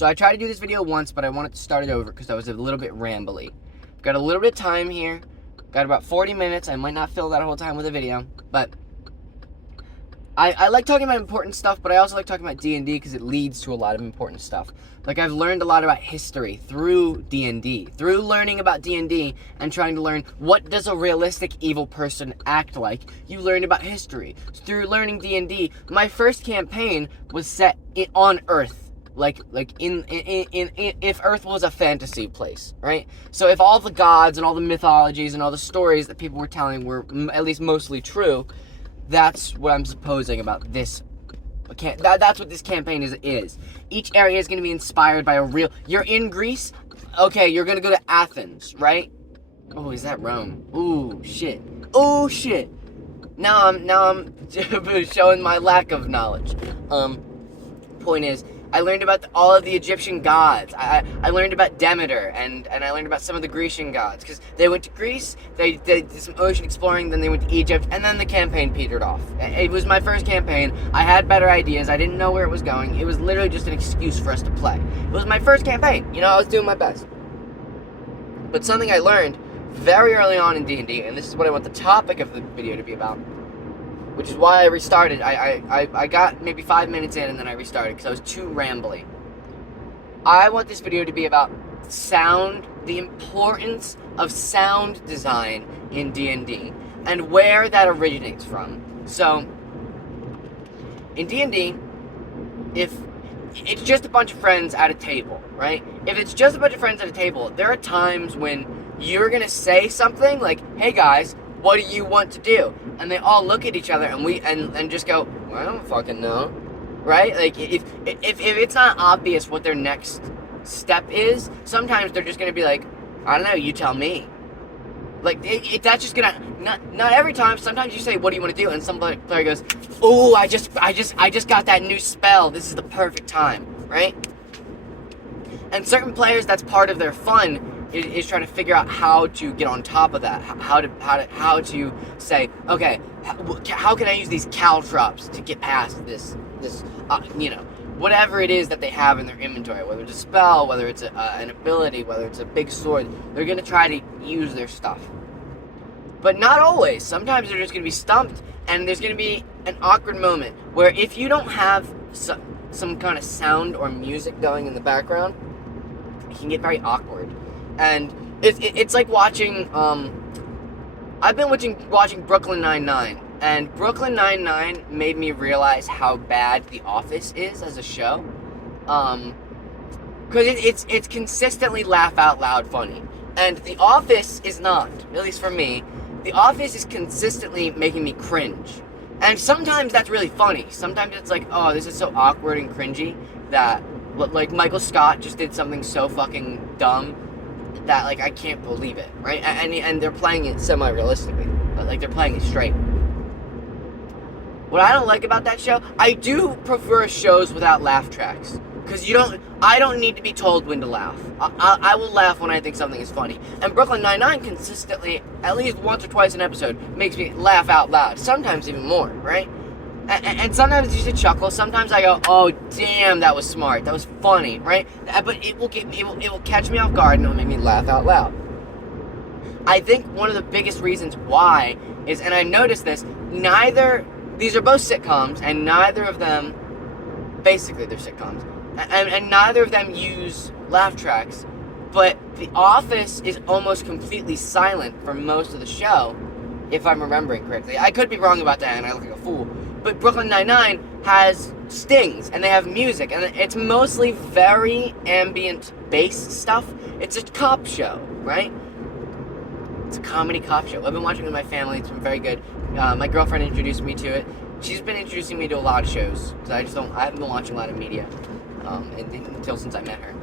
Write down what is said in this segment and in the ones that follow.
So I tried to do this video once, but I wanted to start it over because I was a little bit rambly. Got a little bit of time here. Got about 40 minutes. I might not fill that whole time with a video, but I like talking about important stuff, but I also like talking about D&D because it leads to a lot of important stuff. Like, I've learned a lot about history through D&D, through learning about D&D and trying to learn what does a realistic evil person act like. You learn about history. Through learning D&D, my first campaign was set on Earth. Like in if Earth was a fantasy place, right? So if all the gods and all the mythologies and all the stories that people were telling were at least mostly true, that's what I'm supposing about this. That's what this campaign is. Each area is going to be inspired by a real... You're in Greece? Okay, you're going to go to Athens, right? Oh, is that Rome? Ooh, shit. Oh, shit. Now I'm showing my lack of knowledge. Point is, I learned about all of the Egyptian gods. I learned about Demeter, and I learned about some of the Grecian gods. Because they went to Greece, they did some ocean exploring, then they went to Egypt, and then the campaign petered off. It was my first campaign. I had better ideas. I didn't know where it was going. It was literally just an excuse for us to play. It was my first campaign. You know, I was doing my best. But something I learned very early on in D&D, and this is what I want the topic of the video to be about, which is why I restarted. I got maybe 5 minutes in and then I restarted because I was too rambly. I want this video to be about sound, the importance of sound design in D&D, and where that originates from. So, in D&D, if it's just a bunch of friends at a table, right? If it's just a bunch of friends at a table, there are times when you're going to say something like, hey guys, what do you want to do? And they all look at each other and just go, well, I don't fucking know, right? Like, if it's not obvious what their next step is, sometimes they're just gonna be like, I don't know, you tell me. Like, that's just gonna, not every time. Sometimes you say, what do you want to do? And some player goes, oh, I just got that new spell. This is the perfect time, right? And certain players, that's part of their fun, is trying to figure out how to get on top of that, how to say, okay, how can I use these caltrops to get past this whatever it is that they have in their inventory, whether it's a spell, whether it's an ability, whether it's a big sword. They're gonna try to use their stuff, but not always. Sometimes they're just gonna be stumped, and there's gonna be an awkward moment where if you don't have some kind of sound or music going in the background, it can get very awkward. And it's like watching, I've been watching Brooklyn Nine-Nine, and Brooklyn Nine-Nine made me realize how bad The Office is as a show. Because it's consistently laugh out loud funny. And The Office is not, at least for me. The Office is consistently making me cringe. And sometimes that's really funny. Sometimes it's like, oh, this is so awkward and cringy that, like, Michael Scott just did something so fucking dumb that, like, I can't believe it, right? And they're playing it semi-realistically, but, like, they're playing it straight. What I don't like about that show, I do prefer shows without laugh tracks, because I don't need to be told when to laugh. I will laugh when I think something is funny. And Brooklyn Nine-Nine consistently, at least once or twice an episode, makes me laugh out loud, sometimes even more, right? And sometimes it's just a chuckle. Sometimes I go, oh, damn, that was smart. That was funny, right? But it will catch me off guard and it'll make me laugh out loud. I think one of the biggest reasons why is, and I noticed this, these are both sitcoms, and neither of them, basically they're sitcoms, and neither of them use laugh tracks, but The Office is almost completely silent for most of the show, if I'm remembering correctly. I could be wrong about that and I look like a fool. But Brooklyn Nine-Nine has stings, and they have music, and it's mostly very ambient bass stuff. It's a cop show, right? It's a comedy cop show. I've been watching it with my family. It's been very good. My girlfriend introduced me to it. She's been introducing me to a lot of shows, because I haven't been watching a lot of media until since I met her.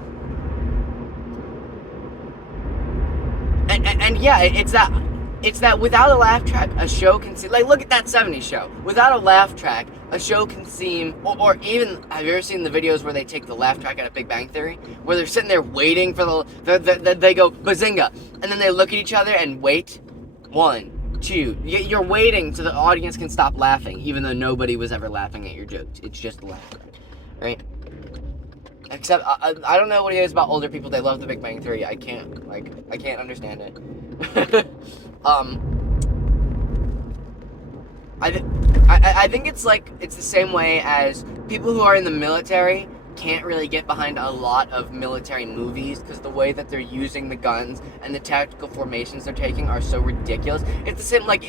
And yeah, it's that without a laugh track, a show can seem, like, look at that 70s show. Without a laugh track, a show can seem, or even, have you ever seen the videos where they take the laugh track out of Big Bang Theory? Where they're sitting there waiting for they go, bazinga, and then they look at each other and wait. 1, 2. You're waiting so the audience can stop laughing, even though nobody was ever laughing at your jokes. It's just a laugh track, right? Except I don't know what it is about older people. They love The Big Bang Theory. I can't understand it. um, I think it's like it's the same way as people who are in the military can't really get behind a lot of military movies because the way that they're using the guns and the tactical formations they're taking are so ridiculous. It's the same like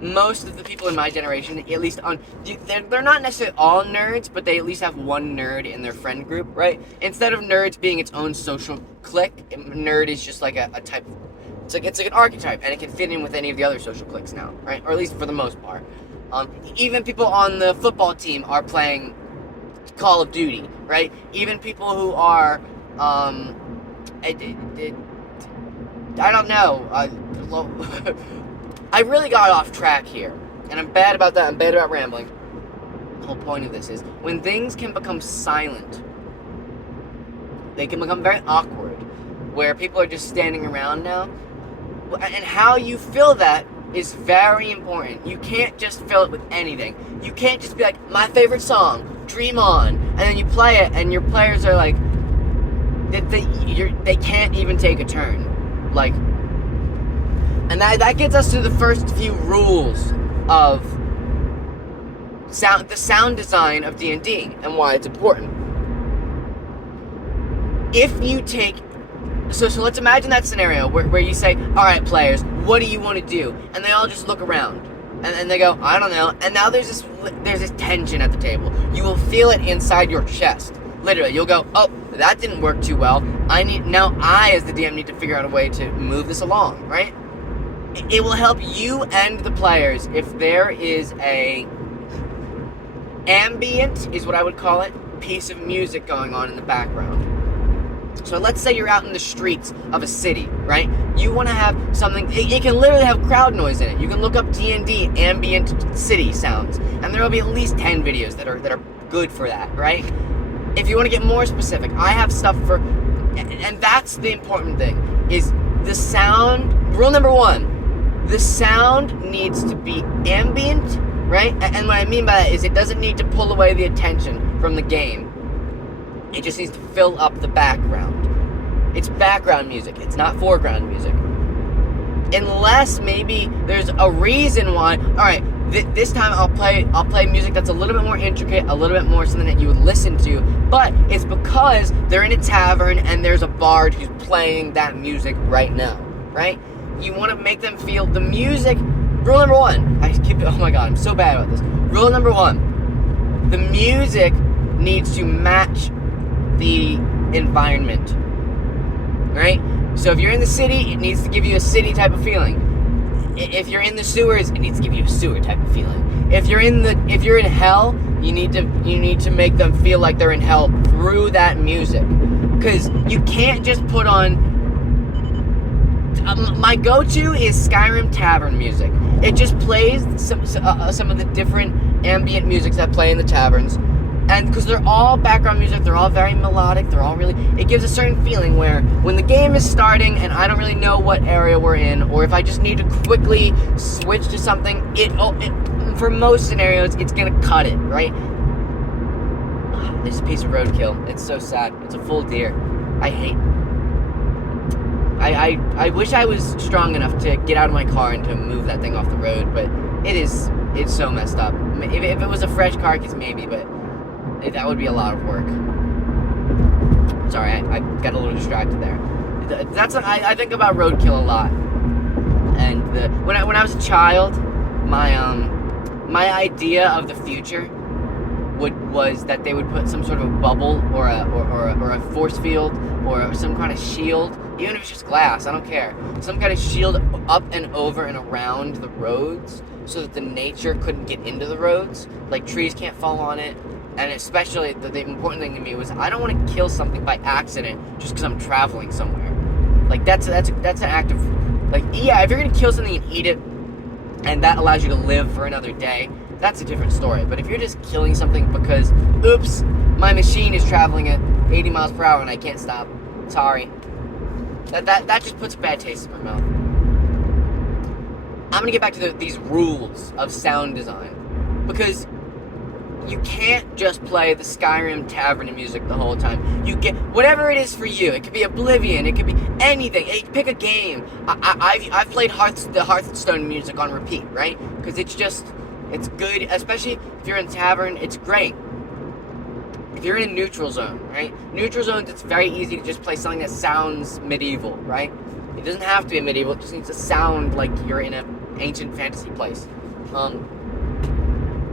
most of the people in my generation, at least they're not necessarily all nerds, but they at least have one nerd in their friend group, right? Instead of nerds being its own social clique, nerd is just like a type of, it's like an archetype, and it can fit in with any of the other social cliques now, right? Or at least for the most part. Even people on the football team are playing Call of Duty, right? Even people who are, I don't know. I really got off track here, and I'm bad about that. I'm bad about rambling. The whole point of this is when things can become silent, they can become very awkward, where people are just standing around now, and how you fill that is very important. You can't just fill it with anything. You can't just be like, my favorite song, Dream On, and then you play it, and your players are like, they can't even take a turn. Like, and that gets us to the first few rules of the sound design of D&D and why it's important. If you take So let's imagine that scenario where you say, all right, players, what do you want to do? And they all just look around. And they go, I don't know. And now there's this tension at the table. You will feel it inside your chest. Literally, you'll go, oh, that didn't work too well. I, as the DM, need to figure out a way to move this along, right? It will help you and the players if there is a ambient, is what I would call it, piece of music going on in the background. So let's say you're out in the streets of a city, right? You want to have something, it can literally have crowd noise in it. You can look up D&D ambient city sounds, and there will be at least 10 videos that are good for that, right? If you want to get more specific, I have stuff for, and that's the important thing, is the sound. Rule number 1, the sound needs to be ambient, right? And what I mean by that is it doesn't need to pull away the attention from the game. It just needs to fill up the background. It's background music. It's not foreground music. Unless maybe there's a reason why. All right, this time I'll play music that's a little bit more intricate, a little bit more something that you would listen to. But it's because they're in a tavern and there's a bard who's playing that music right now, right? You want to make them feel the music. Rule number 1. Oh my god, I'm so bad about this. Rule number 1. The music needs to match the environment, right? So if you're in the city, it needs to give you a city type of feeling. If you're in the sewers, it needs to give you a sewer type of feeling. If you're in hell, you need to make them feel like they're in hell through that music, because you can't just put on. My go-to is Skyrim Tavern music. It just plays some of the different ambient musics that play in the taverns. And because they're all background music, they're all very melodic, it gives a certain feeling where when the game is starting and I don't really know what area we're in, or if I just need to quickly switch to something, for most scenarios, it's gonna cut it, right? This piece of roadkill, it's so sad. It's a full deer. I wish I was strong enough to get out of my car and to move that thing off the road, but it's so messed up. If it was a fresh carcass, maybe, but that would be a lot of work. Sorry, I got a little distracted there. I think about roadkill a lot. And when I was a child, my idea of the future was that they would put some sort of a bubble or a force field or some kind of shield, even if it's just glass, I don't care. Some kind of shield up and over and around the roads so that the nature couldn't get into the roads. Like trees can't fall on it. And especially, the important thing to me was I don't want to kill something by accident just because I'm traveling somewhere. Like, that's an act of, like, yeah, if you're going to kill something and eat it, and that allows you to live for another day, that's a different story. But if you're just killing something because, oops, my machine is traveling at 80 miles per hour and I can't stop, sorry. That just puts a bad taste in my mouth. I'm going to get back to these rules of sound design. Because you can't just play the Skyrim tavern music the whole time. You get whatever it is for you. It could be Oblivion. It could be anything. Hey, pick a game. I've played the Hearthstone music on repeat, right? Because it's good, especially if you're in tavern. It's great. If you're in a neutral zone, right? Neutral zones, it's very easy to just play something that sounds medieval, right? It doesn't have to be medieval. It just needs to sound like you're in an ancient fantasy place.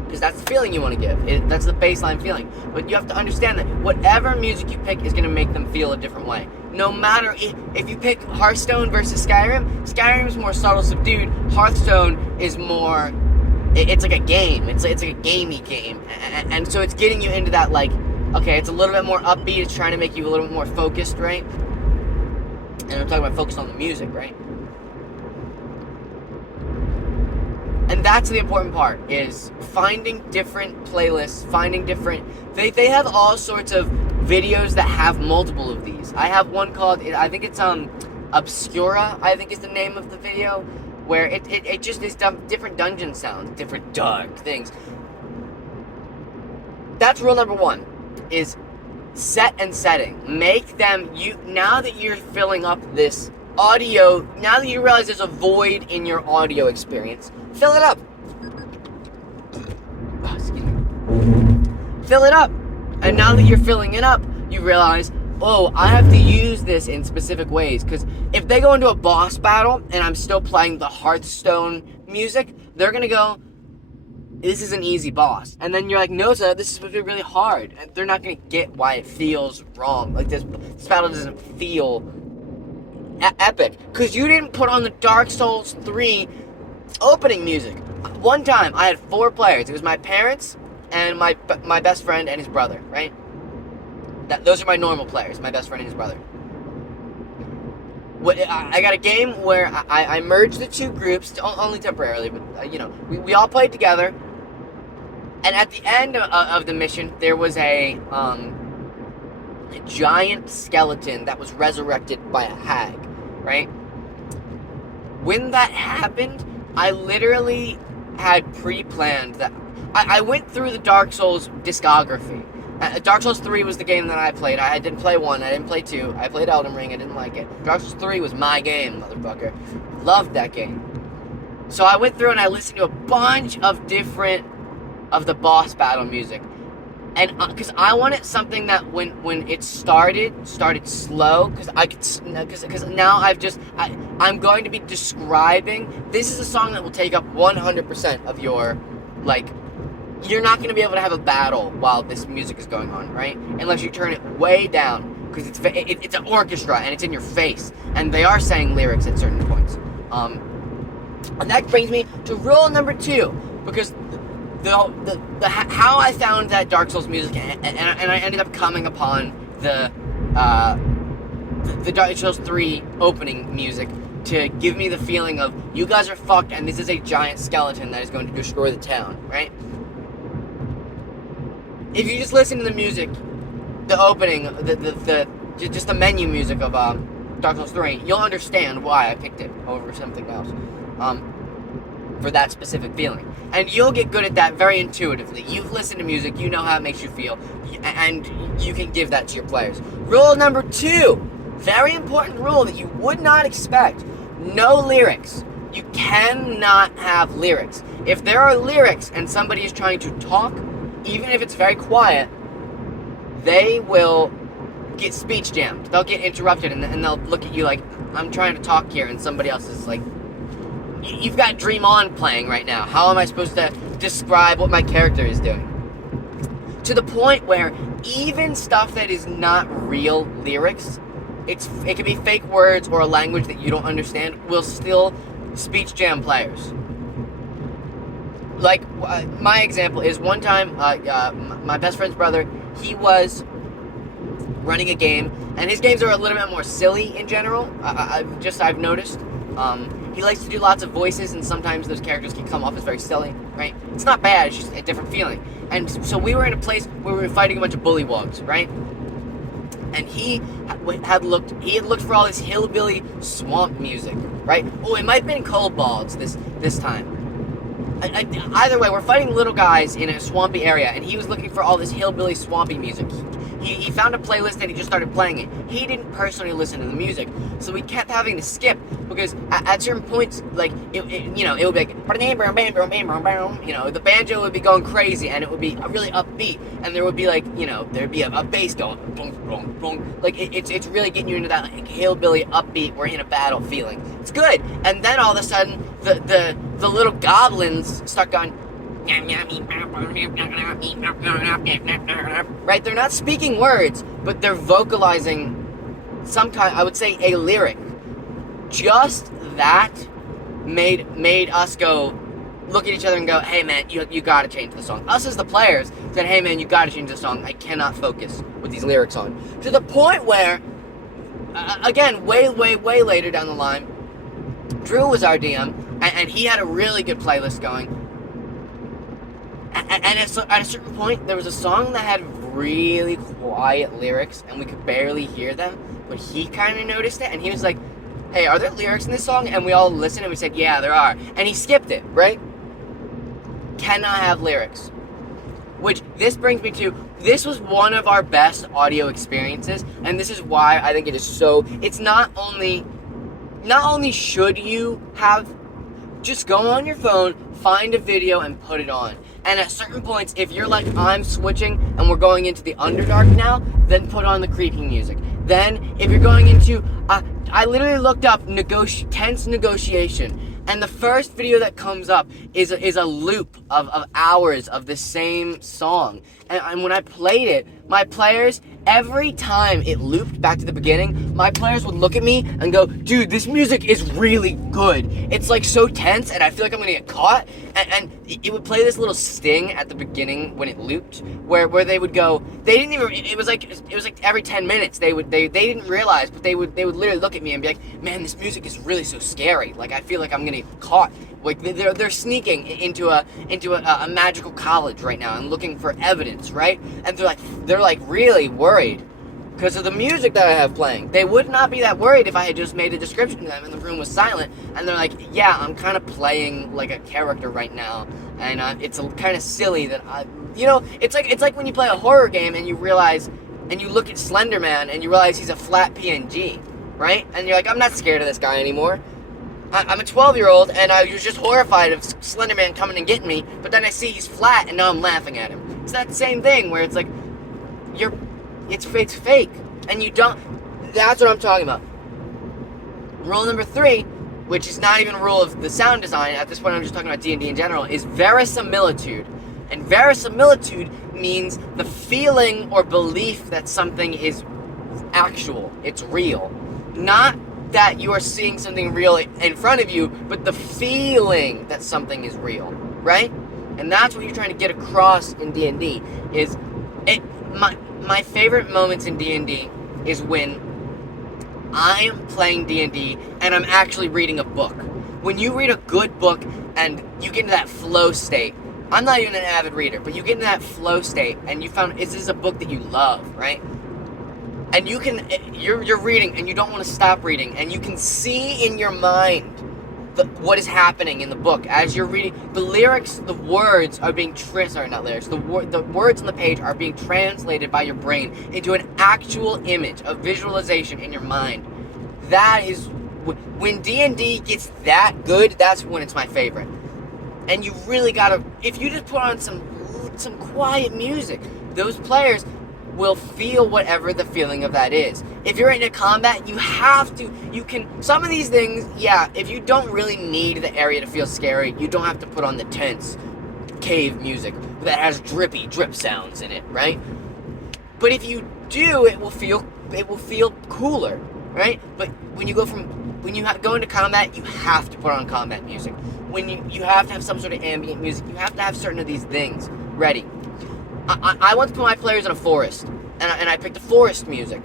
Because that's the feeling you want to give. That's the baseline feeling. But you have to understand that whatever music you pick is going to make them feel a different way. No matter if you pick Hearthstone versus Skyrim is more subtle, subdued. Hearthstone is more, it's like a game. It's like a gamey game. And so it's getting you into that, like, okay, it's a little bit more upbeat. It's trying to make you a little bit more focused, right? And I'm talking about focused on the music, right? And that's the important part, is finding different playlists, finding different... They have all sorts of videos that have multiple of these. I have one called, I think it's Obscura, I think is the name of the video, where it just is different dungeon sounds, different dark things. That's rule number one, is set and setting. Make them, now that you're filling up this audio, now that you realize there's a void in your audio experience, fill it up. Oh, excuse me. Fill it up. And now that you're filling it up, you realize, oh, I have to use this in specific ways. Because if they go into a boss battle and I'm still playing the Hearthstone music, they're going to go, this is an easy boss. And then you're like, no, sir, this is supposed to be really hard. And they're not going to get why it feels wrong. Like, this battle doesn't feel epic. Because you didn't put on the Dark Souls 3 opening music. One time, I had 4 players. It was my parents and my best friend and his brother, right? Those are my normal players, my best friend and his brother. I got a game where I merged the 2 groups, only temporarily, but, we all played together. And at the end of the mission, there was a giant skeleton that was resurrected by a hag, right? When that happened, I literally had pre-planned that. I went through the Dark Souls discography. Dark Souls 3 was the game that I played. I didn't play 1, I didn't play 2. I played Elden Ring, I didn't like it. Dark Souls 3 was my game, motherfucker. Loved that game. So I went through and I listened to a bunch of different of the boss battle music. And because I wanted something that when it started slow, because now I'm going to be describing. This is a song that will take up 100% of your, like, you're not going to be able to have a battle while this music is going on, right? Unless you turn it way down, because it's an orchestra and it's in your face, and they are saying lyrics at certain points. And that brings me to rule number 2, because the how I found that Dark Souls music, and I ended up coming upon the Dark Souls 3 opening music to give me the feeling of, you guys are fucked and this is a giant skeleton that is going to destroy the town, right? If you just listen to the music, the opening, just the menu music of Dark Souls 3, you'll understand why I picked it over something else. For that specific feeling. And you'll get good at that very intuitively. You've listened to music, you know how it makes you feel, and you can give that to your players. Rule number 2, very important rule that you would not expect. No lyrics. You cannot have lyrics. If there are lyrics and somebody is trying to talk, even if it's very quiet, they will get speech jammed. They'll get interrupted and they'll look at you like, I'm trying to talk here, and somebody else is like, you've got Dream On playing right now. How am I supposed to describe what my character is doing? To the point where even stuff that is not real lyrics, it can be fake words or a language that you don't understand, will still speech jam players. Like, my example is one time, my best friend's brother, he was running a game, and his games are a little bit more silly in general. I've noticed. He likes to do lots of voices, and sometimes those characters can come off as very silly, right? It's not bad, it's just a different feeling. And so we were in a place where we were fighting a bunch of bullywogs, right? And he had looked for all this hillbilly swamp music, right? Oh, it might have been kobolds this time. Either way, we're fighting little guys in a swampy area, and he was looking for all this hillbilly swampy music. He found a playlist and he just started playing it. He didn't personally listen to the music, so we kept having to skip because at certain points, like it would be like, the banjo would be going crazy and it would be really upbeat, and there would be like, there'd be a bass going, boom, boom, boom. Like it's really getting you into that like hillbilly upbeat, we're in a battle feeling. It's good, and then all of a sudden the little goblins start going. Right? They're not speaking words, but they're vocalizing some kind, I would say, a lyric. Just that made us go look at each other and go, hey man, you gotta change the song. Us as the players said, hey man, you gotta change the song. I cannot focus with these lyrics on. To the point where, again, way later down the line, Drew was our DM, and he had a really good playlist going. And at a certain point, there was a song that had really quiet lyrics, and we could barely hear them, but he kind of noticed it, and he was like, hey, are there lyrics in this song? And we all listened, and we said, yeah, there are. And he skipped it, right? Cannot have lyrics. Which, this brings me to, this was one of our best audio experiences, and this is why I think it is so, it's not only should you have, just go on your phone, find a video, and put it on. And at certain points, if you're like, I'm switching and we're going into the Underdark now, then put on the creeping music. Then, if you're going into, I literally looked up tense negotiation, and the first video that comes up is a loop of hours of the same song. And when I played it, my players, every time it looped back to the beginning, my players would look at me and go, dude, this music is really good. It's like so tense, and I feel like I'm gonna get caught. And it would play this little sting at the beginning when it looped, where they would go, they didn't even, it was like every 10 minutes they didn't realize, but they would literally look at me and be like, man, this music is really so scary. Like, I feel like I'm gonna get caught. Like, they're sneaking into a magical college right now and looking for evidence, right? And they're like really worried because of the music that I have playing. They would not be that worried if I had just made a description to them and the room was silent, and they're like, yeah, I'm kind of playing like a character right now, and it's kind of silly that it's like when you play a horror game and you realize, and you look at Slender Man and you realize he's a flat PNG, right? And you're like, I'm not scared of this guy anymore. I'm a 12-year-old, and I was just horrified of Slender Man coming and getting me, but then I see he's flat, and now I'm laughing at him. It's that same thing, where it's like, it's fake, and you don't, that's what I'm talking about. Rule number 3, which is not even a rule of the sound design, at this point I'm just talking about D&D in general, is verisimilitude. And verisimilitude means the feeling or belief that something is actual, it's real. Not that you are seeing something real in front of you, but the feeling that something is real, right? And that's what you're trying to get across in D&D. My favorite moments in D&D is when I'm playing D&D and I'm actually reading a book. When you read a good book and you get into that flow state, I'm not even an avid reader, but you get into that flow state and you found, this is a book that you love, right? And you're reading and you don't want to stop reading, and you can see in your mind what is happening in the book as you're reading. The lyrics, the words are being the words on the page are being translated by your brain into an actual image, a visualization in your mind. That is, when D&D gets that good, that's when it's my favorite. And you really gotta, if you just put on some quiet music, those players will feel whatever the feeling of that is. If you're in a combat, some of these things, yeah, if you don't really need the area to feel scary, you don't have to put on the tense cave music that has drip sounds in it, right? But if you do, it will feel cooler, right? But when you go into combat, you have to put on combat music. When you have to have some sort of ambient music, you have to have certain of these things ready. I once put my players in a forest, and I picked a forest music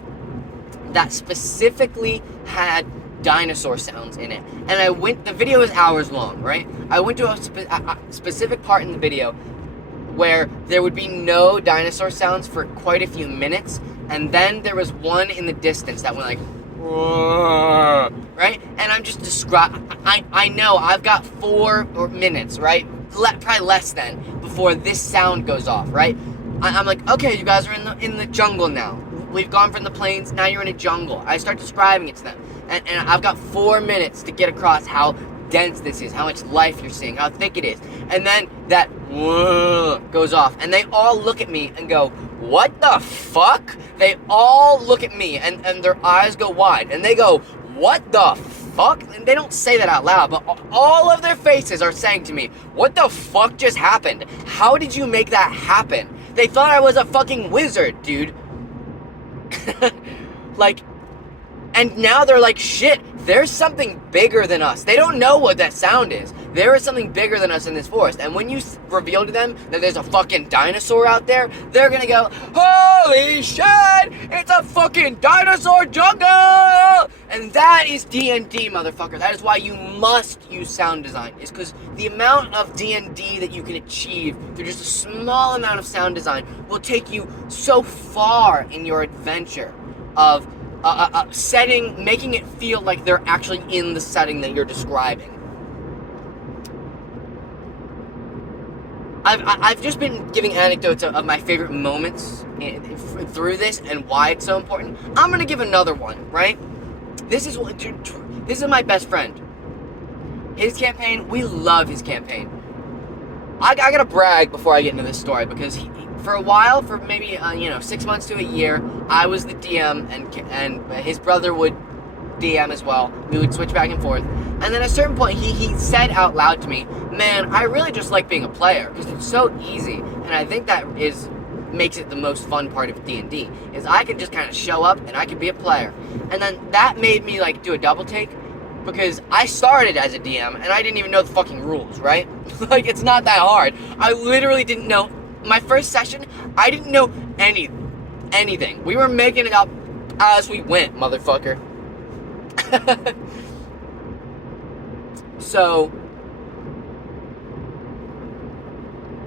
that specifically had dinosaur sounds in it. And the video is hours long, right? I went to a specific part in the video where there would be no dinosaur sounds for quite a few minutes, and then there was one in the distance that went like, whoa, right? And I'm just I know I've got 4 minutes, right? probably less than, before this sound goes off, right? I'm like, okay, you guys are in the jungle now. We've gone from the plains, now you're in a jungle. I start describing it to them. And I've got 4 minutes to get across how dense this is, how much life you're seeing, how thick it is. And then that goes off. And they all look at me and go, what the fuck? They all look at me and their eyes go wide. And they go, what the fuck? And they don't say that out loud, but all of their faces are saying to me, what the fuck just happened? How did you make that happen? They thought I was a fucking wizard, dude. Like, and now they're like, shit, there's something bigger than us. They don't know what that sound is. There is something bigger than us in this forest. And when you reveal to them that there's a fucking dinosaur out there, they're gonna go, holy shit, it's a fucking dinosaur jungle! And that is D&D, motherfucker. That is why you must use sound design. It's because the amount of D&D that you can achieve through just a small amount of sound design will take you so far in your adventure of setting, making it feel like they're actually in the setting that you're describing. I've just been giving anecdotes of my favorite moments through this and why it's so important. I'm gonna give another one, right? This is my best friend. His campaign, we love his campaign. I gotta brag before I get into this story, because for a while, for maybe 6 months to a year, I was the DM and his brother would DM as well. We would switch back and forth. And then at a certain point, he said out loud to me, man, I really just like being a player because it's so easy. And I think that makes it the most fun part of D&D, is I can just kind of show up and I can be a player. And then that made me like do a double take, because I started as a DM and I didn't even know the fucking rules, right? Like, it's not that hard. I literally didn't know. My first session, I didn't know anything. We were making it up as we went, motherfucker. So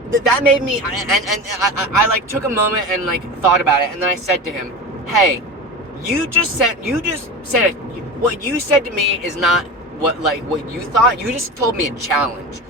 that made me, and I like took a moment and like thought about it, and then I said to him, "Hey, you just said what you said to me is not what you thought. You just told me a challenge,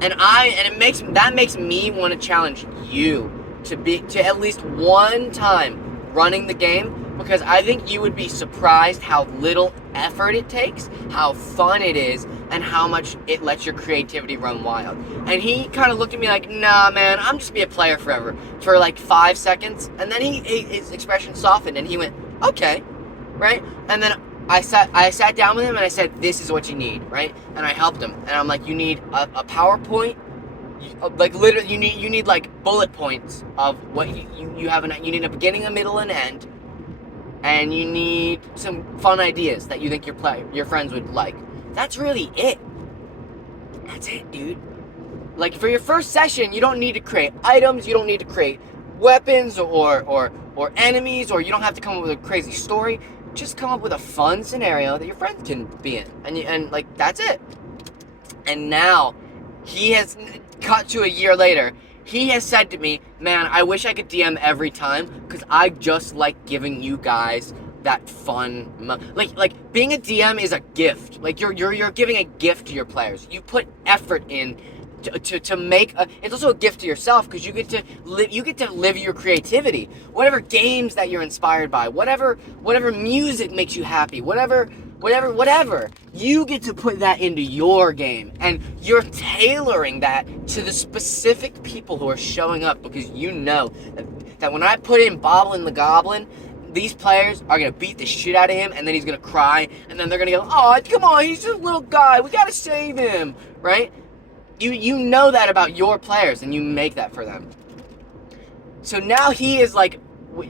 and that makes me want to challenge you to at least one time running the game." Because I think you would be surprised how little effort it takes, how fun it is, and how much it lets your creativity run wild. And he kind of looked at me like, nah, man, I'm just be a player forever. For like 5 seconds. And then his expression softened and he went, okay, right? And then I sat down with him and I said, this is what you need, right? And I helped him. And I'm like, you need a PowerPoint. Like literally, you need like bullet points of what you have. You need a beginning, a middle, and end. And you need some fun ideas that you think your friends would like. That's really it. That's it, dude. Like, for your first session, you don't need to create items, you don't need to create weapons or enemies, or you don't have to come up with a crazy story. Just come up with a fun scenario that your friends can be in. And like, that's it. And now, he has cut to a year later. He has said to me, man, I wish I could DM every time, because I just like giving you guys that fun, like being a DM is a gift. Like you're giving a gift to your players. You put effort in to make it's also a gift to yourself, because you get to live your creativity. Whatever games that you're inspired by, whatever music makes you happy, whatever, you get to put that into your game, and you're tailoring that to the specific people who are showing up, because you know that when I put in Boblin the Goblin, these players are going to beat the shit out of him, and then he's going to cry, and then they're going to go, oh, come on, he's just a little guy, we got to save him, right? You know that about your players, and you make that for them. So now he is like,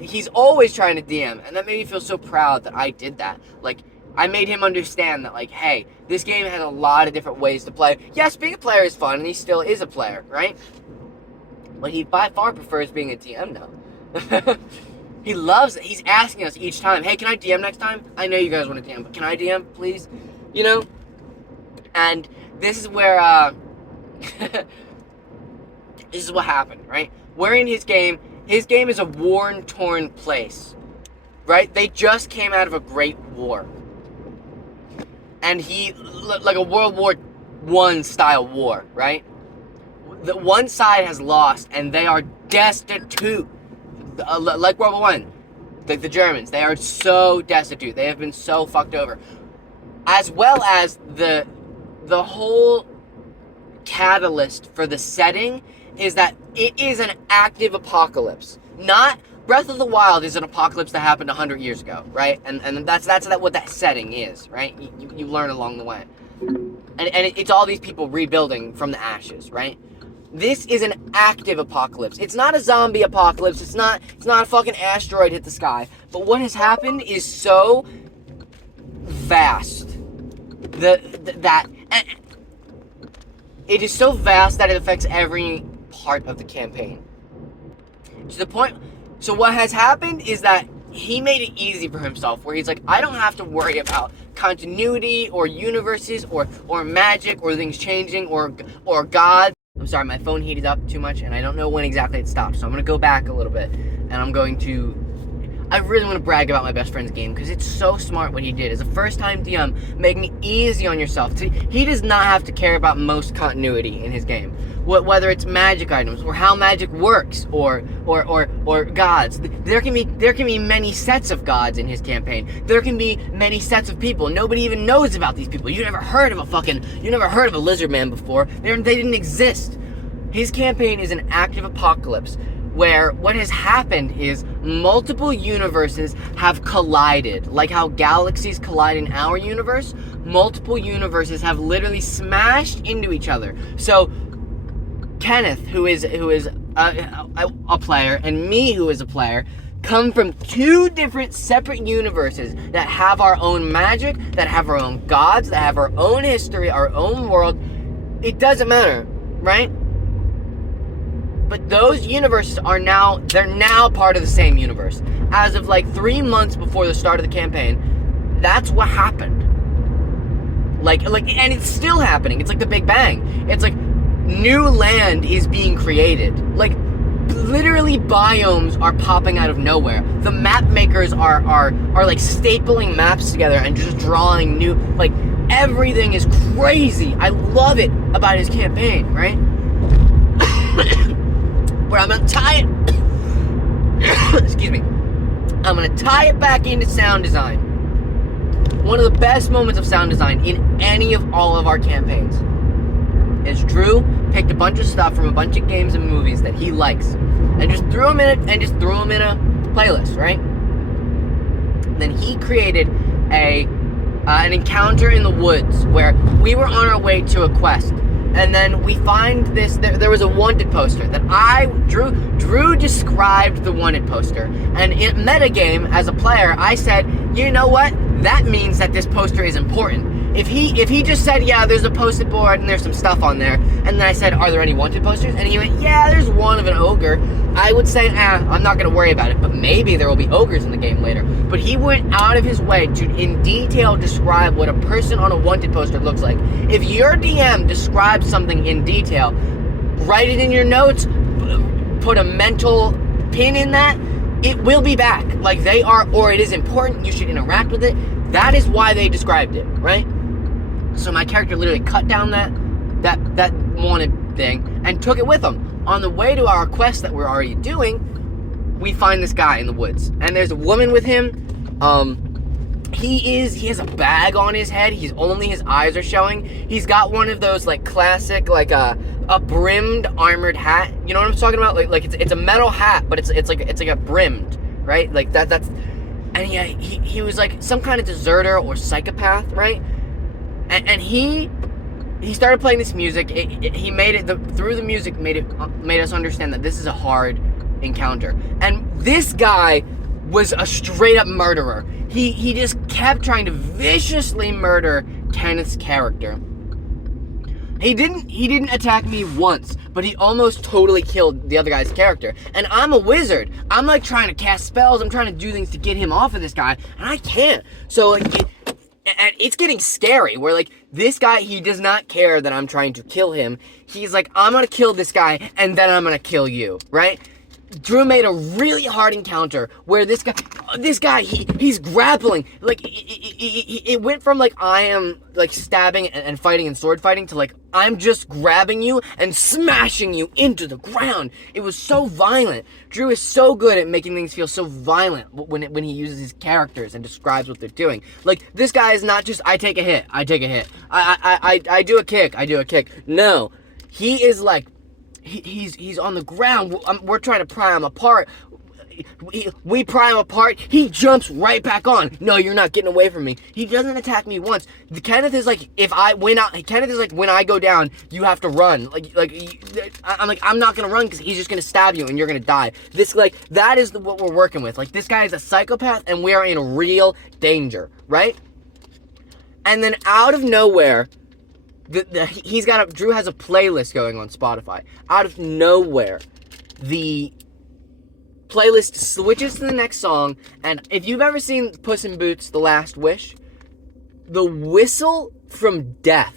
he's always trying to DM, and that made me feel so proud that I did that. Like, I made him understand that, like, hey, this game has a lot of different ways to play. Yes, being a player is fun, and he still is a player, right? But he by far prefers being a DM now. He loves it. He's asking us each time, hey, can I DM next time? I know you guys want to DM, but can I DM, please? You know? And this is where, this is what happened, right? We're in his game. His game is a worn, torn place, right? They just came out of a great war. And like a World War I style war, right? the one side has lost, and they are destitute. Like World War One, the Germans, they are so destitute. They have been so fucked over. As well as the whole catalyst for the setting is that it is an active apocalypse. Not Breath of the Wild is an apocalypse that happened 100 years ago, right? And that's what that setting is, right? You learn along the way. And it's all these people rebuilding from the ashes, right? This is an active apocalypse. It's not a zombie apocalypse. It's not a fucking asteroid hit the sky. But what has happened is so vast that it is so vast that it affects every part of the campaign. To the point. So what has happened is that he made it easy for himself, where he's like, I don't have to worry about continuity or universes or magic or things changing or God. I'm sorry, my phone heated up too much and I don't know when exactly it stopped. So I'm going to go back a little bit and I really want to brag about my best friend's game because it's so smart what he did. As a first-time DM, making it easy on yourself. He does not have to care about most continuity in his game. Whether it's magic items or how magic works or gods. There can be many sets of gods in his campaign. There can be many sets of people. Nobody even knows about these people. You never heard of a lizard man before. They didn't exist. His campaign is an active apocalypse where what has happened is multiple universes have collided. Like how galaxies collide in our universe, multiple universes have literally smashed into each other. So Kenneth, who is a player, and me, who is a player, come from two different separate universes that have our own magic, that have our own gods, that have our own history, our own world. It doesn't matter, right? But those universes they're now part of the same universe. As of like 3 months before the start of the campaign, that's what happened. And it's still happening. It's like the Big Bang. It's like new land is being created. Like, literally biomes are popping out of nowhere. The map makers are like stapling maps together and just drawing new, like, everything is crazy. I love it about his campaign, right? Where I'm gonna tie it excuse me. I'm gonna tie it back into sound design. One of the best moments of sound design in any of all of our campaigns is Drew picked a bunch of stuff from a bunch of games and movies that he likes and just threw them in a playlist, right? Then he created an encounter in the woods where we were on our way to a quest. And then we find this, there was a wanted poster that Drew described the wanted poster. And in metagame, as a player, I said, you know what? That means that this poster is important. If he just said, yeah, there's a post-it board and there's some stuff on there, and then I said, are there any wanted posters? And he went, yeah, there's one of an ogre. I would say, I'm not going to worry about it, but maybe there will be ogres in the game later. But he went out of his way to, in detail, describe what a person on a wanted poster looks like. If your DM describes something in detail, write it in your notes, put a mental pin in that, it will be back. Like they are, or it is important, you should interact with it. That is why they described it, right? So my character literally cut down that wanted thing and took it with him. On the way to our quest that we're already doing, we find this guy in the woods. And there's a woman with him. He has a bag on his head. Only his eyes are showing. He's got one of those like classic, like a brimmed armored hat. You know what I'm talking about? Like it's a metal hat, but it's like a brimmed, right? Like that's and yeah, he was like some kind of deserter or psychopath, right? And he started playing this music. He made it through the music made us understand that this is a hard encounter. And this guy was a straight up murderer. He just kept trying to viciously murder Kenneth's character. He didn't attack me once, but he almost totally killed the other guy's character. And I'm a wizard. I'm like trying to cast spells. I'm trying to do things to get him off of this guy, and I can't. So like and it's getting scary, where like this guy, he does not care that I'm trying to kill him. He's like, I'm gonna kill this guy and then I'm gonna kill you, right? Drew made a really hard encounter where this guy, he's grappling. Like, it went from, like, I am, like, stabbing and fighting and sword fighting to, like, I'm just grabbing you and smashing you into the ground. It was so violent. Drew is so good at making things feel so violent when he uses his characters and describes what they're doing. Like, this guy is not just, I take a hit. I do a kick. No. He is, like, he's on the ground. We're trying to pry him apart. We pry him apart. He jumps right back on. No, you're not getting away from me. He doesn't attack me once. Kenneth is like, Kenneth is like, when I go down, you have to run. I'm not gonna run because he's just gonna stab you and you're gonna die. That is what we're working with. Like, this guy is a psychopath and we are in real danger, right? And then out of nowhere, Drew has a playlist going on Spotify. Out of nowhere, the playlist switches to the next song, and if you've ever seen Puss in Boots: The Last Wish, the whistle from death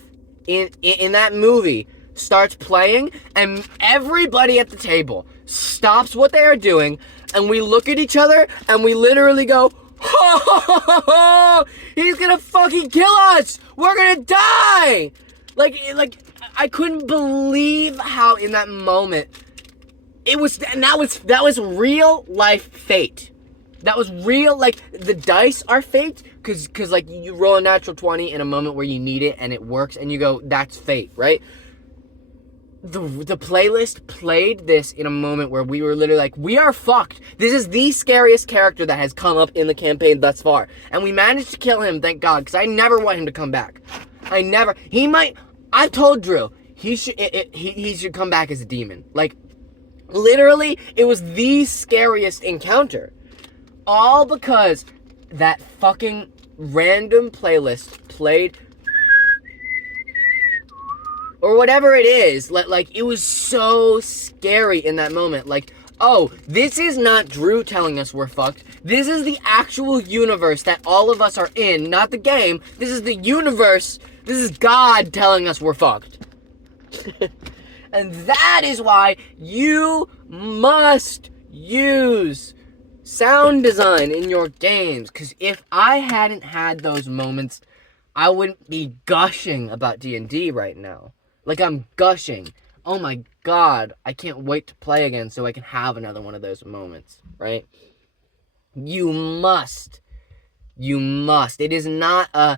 in that movie starts playing, and everybody at the table stops what they are doing, and we look at each other, and we literally go, ho, ho, ho, ho, ho! He's gonna fucking kill us! We're gonna die! Like, I couldn't believe how in that moment, that was real life fate. That was real, like, the dice are fate, cause like, you roll a natural 20 in a moment where you need it, and it works, and you go, that's fate, right? The playlist played this in a moment where we were literally like, we are fucked. This is the scariest character that has come up in the campaign thus far. And we managed to kill him, thank God, because I never want him to come back. I've told Drew, he should come back as a demon. Like, literally, it was the scariest encounter. All because that fucking random playlist played, or whatever it is. Like, it was so scary in that moment. Like, oh, this is not Drew telling us we're fucked. This is the actual universe that all of us are in, not the game. This is the universe. This is God telling us we're fucked. And that is why you must use sound design in your games. Because if I hadn't had those moments, I wouldn't be gushing about D&D right now. Like, I'm gushing. Oh my God, I can't wait to play again so I can have another one of those moments, right? You must. It is not my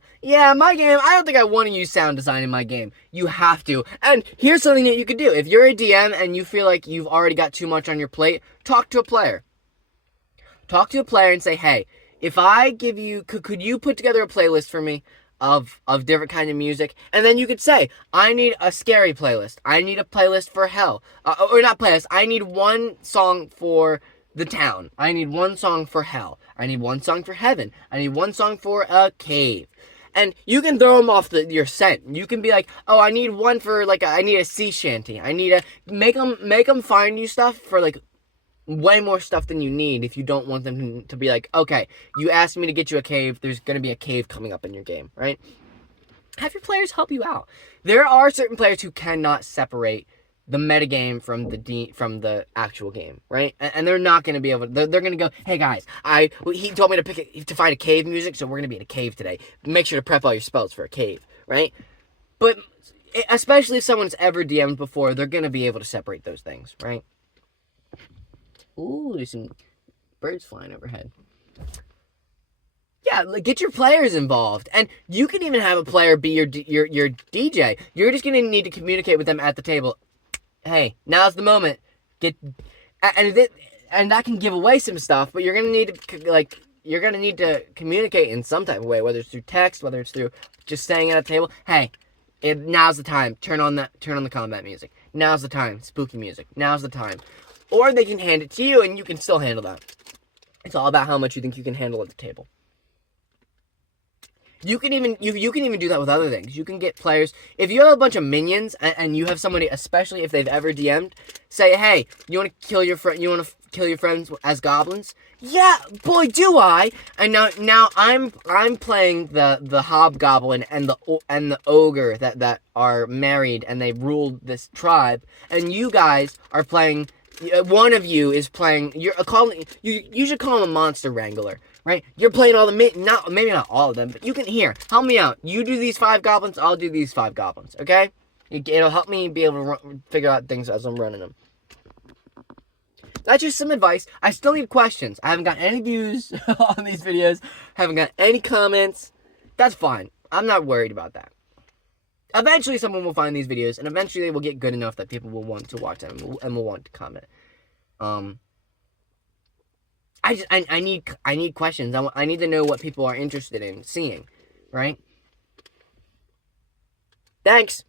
game, I don't think I want to use sound design in my game. You have to. And here's something that you could do. If you're a DM and you feel like you've already got too much on your plate, talk to a player. Talk to a player and say, hey, if I give you, could you put together a playlist for me of different kind of music? And then you could say, I need a scary playlist. I need a playlist for hell. Or not playlist, I need one song for the town. I need one song for hell. I need one song for heaven. I need one song for a cave. And you can throw them off your scent. You can be like, oh, I need one for, like, I need a sea shanty. I need a, make them find you stuff for, like, way more stuff than you need if you don't want them to be like, okay, you asked me to get you a cave, there's going to be a cave coming up in your game, right? Have your players help you out. There are certain players who cannot separate the metagame from the actual game, right? And they're not going to be able to, they're going to go, hey guys, he told me to find a cave music, so we're going to be in a cave today. Make sure to prep all your spells for a cave, right? But especially if someone's ever DM'd before, they're going to be able to separate those things, right? Ooh, there's some birds flying overhead. Yeah, like, get your players involved. And you can even have a player be your DJ. You're just going to need to communicate with them at the table. Hey, now's the moment. And that can give away some stuff, but you're gonna need to communicate in some type of way, whether it's through text, whether it's through just saying at a table. Hey, now's the time. Turn on the combat music. Now's the time. Spooky music. Now's the time. Or they can hand it to you, and you can still handle that. It's all about how much you think you can handle at the table. You can even do that with other things. You can get players, if you have a bunch of minions and you have somebody, especially if they've ever DM'd, say, hey, you want to kill your friends as goblins? Yeah, boy, do I. And now I'm playing the hobgoblin and the ogre that are married and they ruled this tribe, and you guys are playing one of you is playing. You're calling. You should call him a monster wrangler, right? You're playing all the maybe not all of them, but you can help me out. You do these 5 goblins. I'll do these 5 goblins. Okay? It'll help me be able to figure out things as I'm running them. That's just some advice. I still need questions. I haven't got any views on these videos. Haven't got any comments. That's fine. I'm not worried about that. Eventually, someone will find these videos, and eventually they will get good enough that people will want to watch them and will want to comment. I need questions. I need to know what people are interested in seeing, right? Thanks.